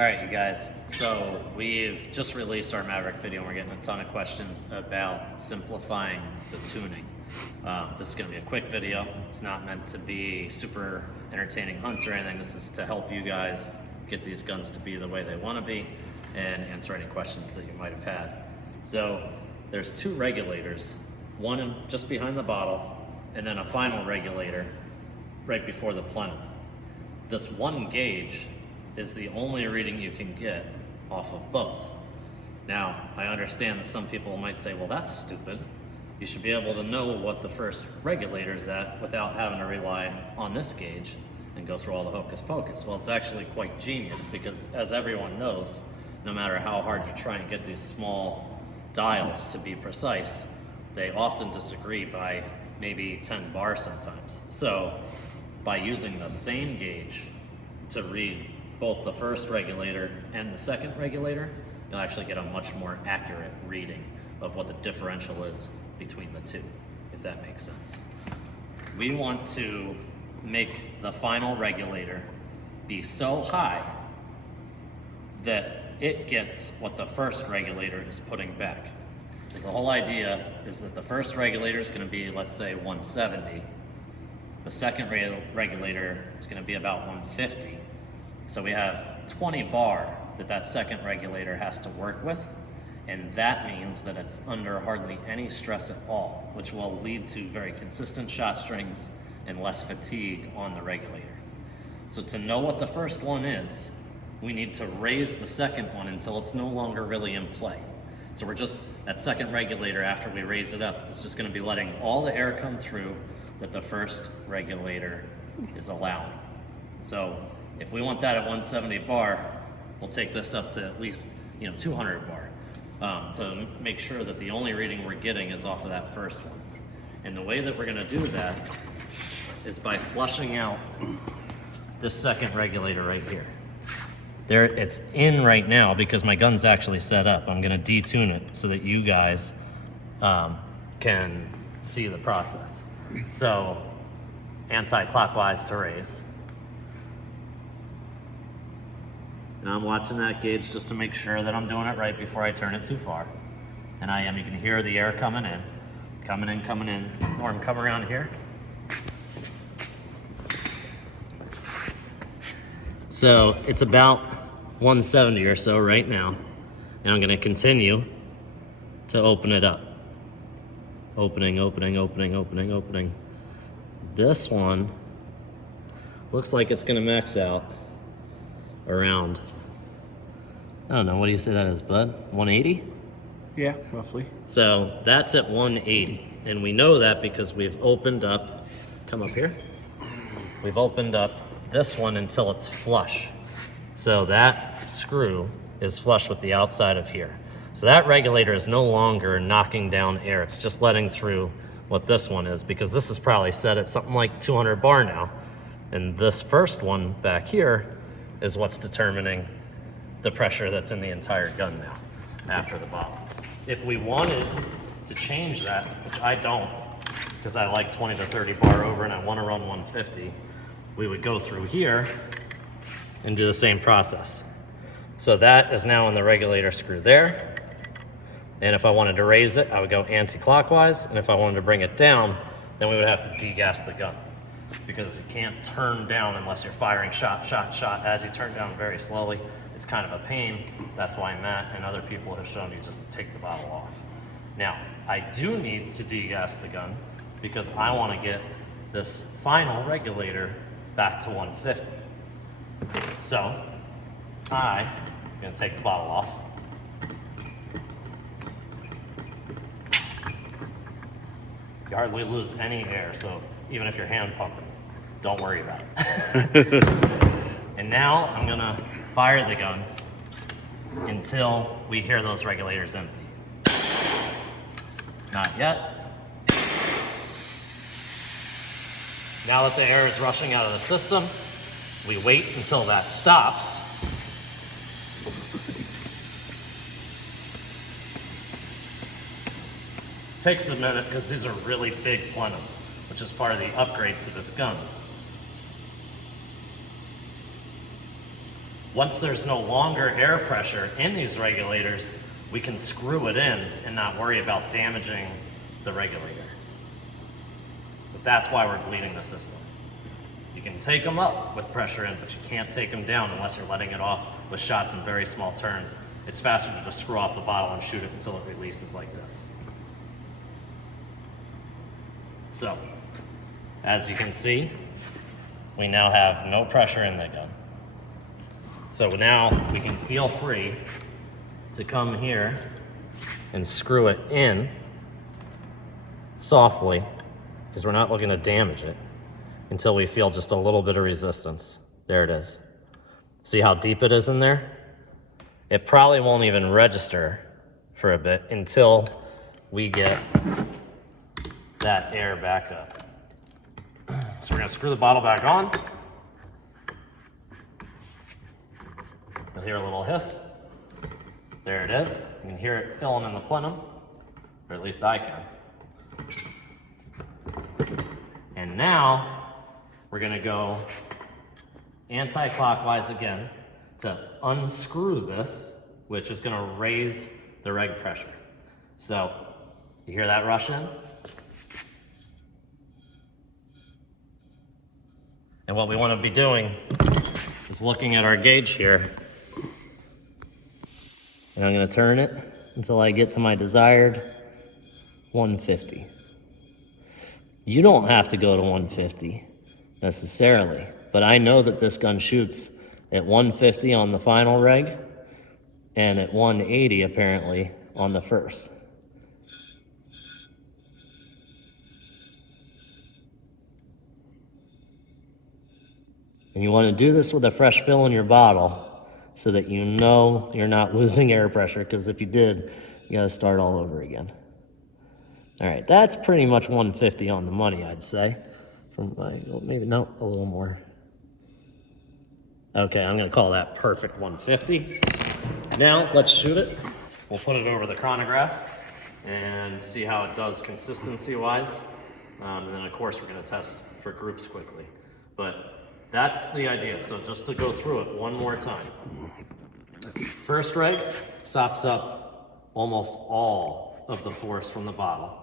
All right, you guys, so we've just released our Maverick video and we're getting a ton of questions about simplifying the tuning. This is gonna be a quick video. It's not meant to be super entertaining hunts or anything. This is to help you guys get these guns to be the way they wanna be and answer any questions that you might have had. So there's two regulators, one just behind the bottle and then a final regulator right before the plenum. This one gauge is the only reading you can get off of both. Now, I understand that some people might say, well, that's stupid. You should be able to know what the first regulator is at without having to rely on this gauge and go through all the hocus pocus. Well, it's actually quite genius because, as everyone knows, no matter how hard you try and get these small dials to be precise, they often disagree by maybe 10 bars sometimes. So by using the same gauge to read both the first regulator and the second regulator, you'll actually get a much more accurate reading of what the differential is between the two, if that makes sense. We want to make the final regulator be so high that it gets what the first regulator is putting back. Because the whole idea is that the first regulator is going to be, let's say, 170. The second regulator is going to be about 150. So we have 20 bar that second regulator has to work with, and that means that it's under hardly any stress at all, which will lead to very consistent shot strings and less fatigue on the regulator. So to know what the first one is, we need to raise the second one until it's no longer really in play. So that second regulator, after we raise it up, is just going to be letting all the air come through that the first regulator is allowing. So if we want that at 170 bar, we'll take this up to at least 200 bar to make sure that the only reading we're getting is off of that first one. And the way that we're going to do that is by flushing out this second regulator right here. There, it's in right now because my gun's actually set up. I'm going to detune it so that you guys can see the process. So anti-clockwise to raise. And I'm watching that gauge just to make sure that I'm doing it right before I turn it too far. And I am. You can hear the air coming in. Norm, come around here. So it's about 170 or so right now. And I'm going to continue to open it up. Opening. This one looks like it's going to max out around, I don't know, what do you say that is, bud? 180? Yeah, roughly. So that's at 180. And we know that because we've opened up, come up here. We've opened up this one until it's flush. So that screw is flush with the outside of here. So that regulator is no longer knocking down air. It's just letting through what this one is, because this is probably set at something like 200 bar now. And this first one back here is what's determining the pressure that's in the entire gun now after the bottle. If we wanted to change that, which I don't, because I like 20 to 30 bar over and I want to run 150, we would go through here and do the same process. So that is now in the regulator screw there. And if I wanted to raise it, I would go anti-clockwise. And if I wanted to bring it down, then we would have to degas the gun, because you can't turn down unless you're firing shot. As you turn down very slowly, it's kind of a pain. That's why Matt and other people have shown you just take the bottle off. Now, I do need to degas the gun because I want to get this final regulator back to 150. So I'm going to take the bottle off. You hardly lose any air, so even if you're hand pumping, don't worry about it. And now I'm gonna fire the gun until we hear those regulators empty. Not yet. Now that the air is rushing out of the system, we wait until that stops. Takes a minute because these are really big plenums, which is part of the upgrade to this gun. Once there's no longer air pressure in these regulators, we can screw it in and not worry about damaging the regulator. So that's why we're bleeding the system. You can take them up with pressure in, but you can't take them down unless you're letting it off with shots in very small turns. It's faster to just screw off the bottle and shoot it until it releases like this. So, as you can see, we now have no pressure in the gun. So now we can feel free to come here and screw it in softly, because we're not looking to damage it, until we feel just a little bit of resistance. There it is. See how deep it is in there? It probably won't even register for a bit until we get that air back up. So we're gonna screw the bottle back on. You'll hear a little hiss. There it is. You can hear it filling in the plenum, or at least I can. And now, we're gonna go anti-clockwise again to unscrew this, which is gonna raise the reg pressure. So, you hear that rush in? And what we wanna be doing is looking at our gauge here, and I'm gonna turn it until I get to my desired 150. You don't have to go to 150 necessarily, but I know that this gun shoots at 150 on the final reg and at 180 apparently on the first. And you want to do this with a fresh fill in your bottle so that you know you're not losing air pressure, because if you did, you got to start all over again. All right, that's pretty much 150 on the money, I'd say. From my, maybe, no, a little more. Okay, I'm gonna call that perfect 150. Now, let's shoot it. We'll put it over the chronograph and see how it does consistency-wise. And then, of course, we're gonna test for groups quickly. But that's the idea. So just to go through it one more time. First reg sops up almost all of the force from the bottle,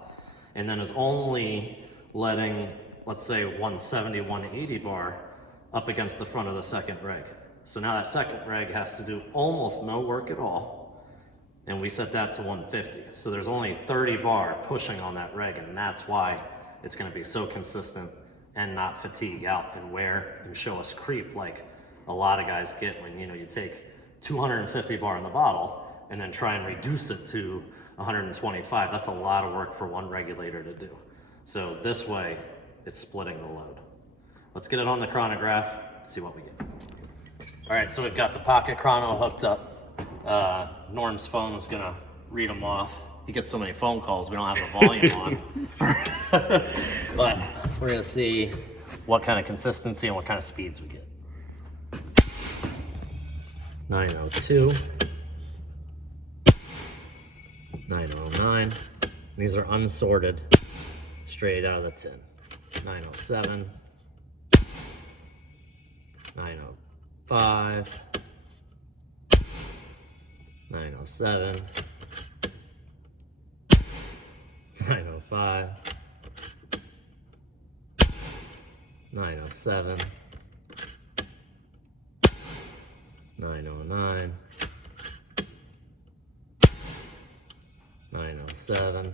and then is only letting, let's say, 170, 180 bar up against the front of the second reg. So now that second reg has to do almost no work at all, and we set that to 150. So there's only 30 bar pushing on that reg, and that's why it's gonna be so consistent and not fatigue out and wear and show us creep like a lot of guys get when, you know, you take 250 bar in the bottle and then try and reduce it to 125. That's a lot of work for one regulator to do. So this way, it's splitting the load. Let's get it on the chronograph, see what we get. All right, so we've got the pocket chrono hooked up. Norm's phone is gonna read them off. He gets so many phone calls, we don't have the volume on. But we're gonna see what kind of consistency and what kind of speeds we get. 902. 909. These are unsorted, straight out of the tin. 907. 905. 907. 905. 907. 909. 907.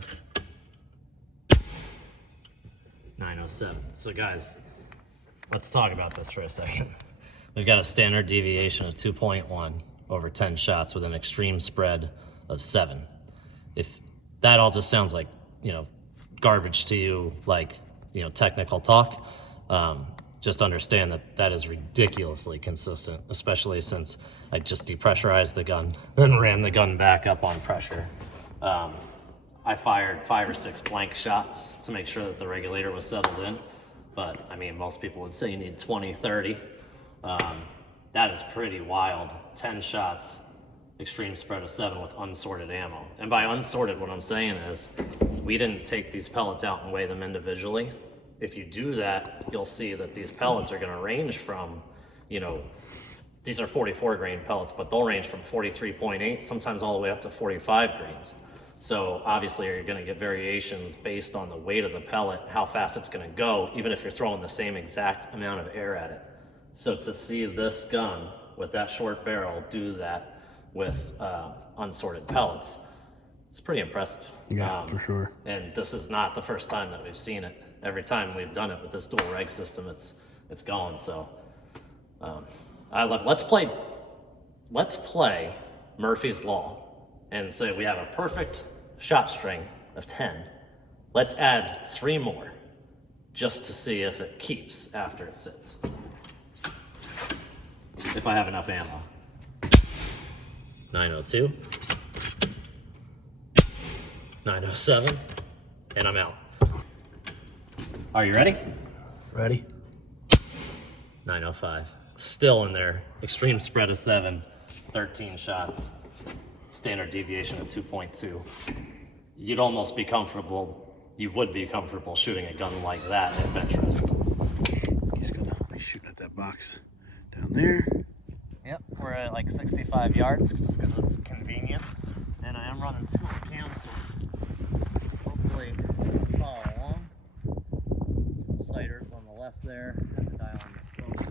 907. So guys, let's talk about this for a second. We've got a standard deviation of 2.1 over 10 shots with an extreme spread of 7. If that all just sounds like, you know, garbage to you, like, you know, technical talk, just understand that that is ridiculously consistent, especially since I just depressurized the gun, then ran the gun back up on pressure. I fired 5 or 6 blank shots to make sure that the regulator was settled in. But I mean, most people would say you need 20, 30. That is pretty wild. 10 shots, extreme spread of 7 with unsorted ammo. And by unsorted, what I'm saying is we didn't take these pellets out and weigh them individually. If you do that, you'll see that these pellets are gonna range from, you know, these are 44 grain pellets, but they'll range from 43.8, sometimes all the way up to 45 grains. So obviously you're gonna get variations based on the weight of the pellet, how fast it's gonna go, even if you're throwing the same exact amount of air at it. So to see this gun with that short barrel do that with unsorted pellets, it's pretty impressive. Yeah, for sure. And this is not the first time that we've seen it. Every time we've done it with this dual reg system, it's going. So I love it. Let's play Murphy's Law and say we have a perfect shot string of 10. Let's add 3 more just to see if it keeps after it sits. If I have enough ammo. 902. 907. And I'm out. Are you ready? Ready? 905. Still in there. Extreme spread of 7. 13 shots. Standard deviation of 2.2. You'd almost be comfortable, you would be comfortable shooting a gun like that at bench rest. He's gonna be shooting at that box down there. Yep, we're at like 65 yards just because it's convenient. And I am running school cam, so hopefully follow along. Some sighters on the left there, and the dial on the scope.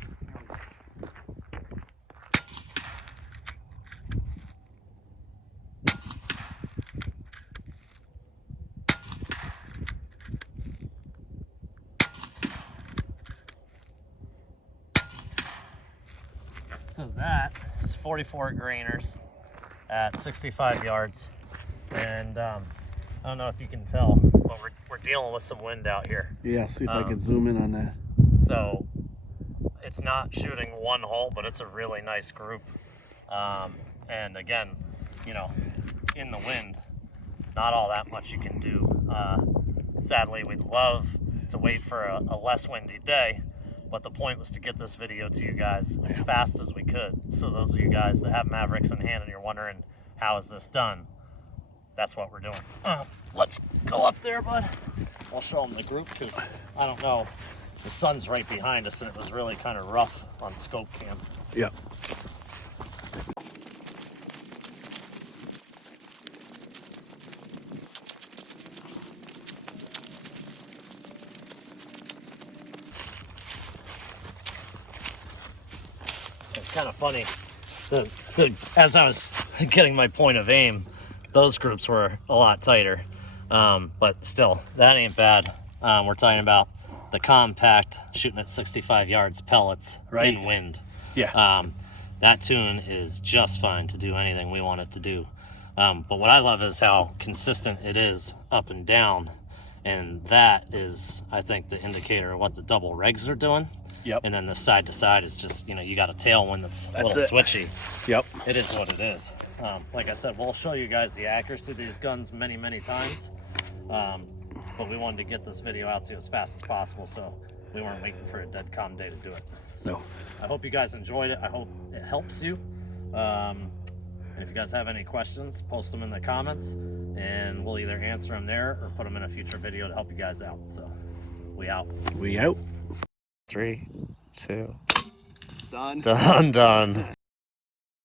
So that is 44 grainers at 65 yards. And I don't know if you can tell, but we're dealing with some wind out here. Yeah, see if I can zoom in on that. So it's not shooting one hole, but it's a really nice group. And again, you know, in the wind, not all that much you can do. Sadly, we'd love to wait for a less windy day, but the point was to get this video to you guys as fast as we could. So those of you guys that have Mavericks in hand and you're wondering, how is this done? That's what we're doing. Let's go up there, bud. I'll show them the group because I don't know. The sun's right behind us and it was really kind of rough on scope cam. Yep. It's kind of funny. As I was getting my point of aim, those groups were a lot tighter. But still, that ain't bad. We're talking about the compact shooting at 65 yards pellets in wind. Yeah. That tune is just fine to do anything we want it to do. But what I love is how consistent it is up and down. And that is, I think, the indicator of what the double regs are doing. Yep. And then the side to side is just, you know, you got a tailwind that's a little switchy. Yep. It is what it is. Like I said, we'll show you guys the accuracy of these guns many, many times. But we wanted to get this video out to you as fast as possible, so we weren't waiting for a dead calm day to do it. So I hope you guys enjoyed it. I hope it helps you. And if you guys have any questions, post them in the comments, and we'll either answer them there or put them in a future video to help you guys out. So we out. We out. 3, 2. Done. Done.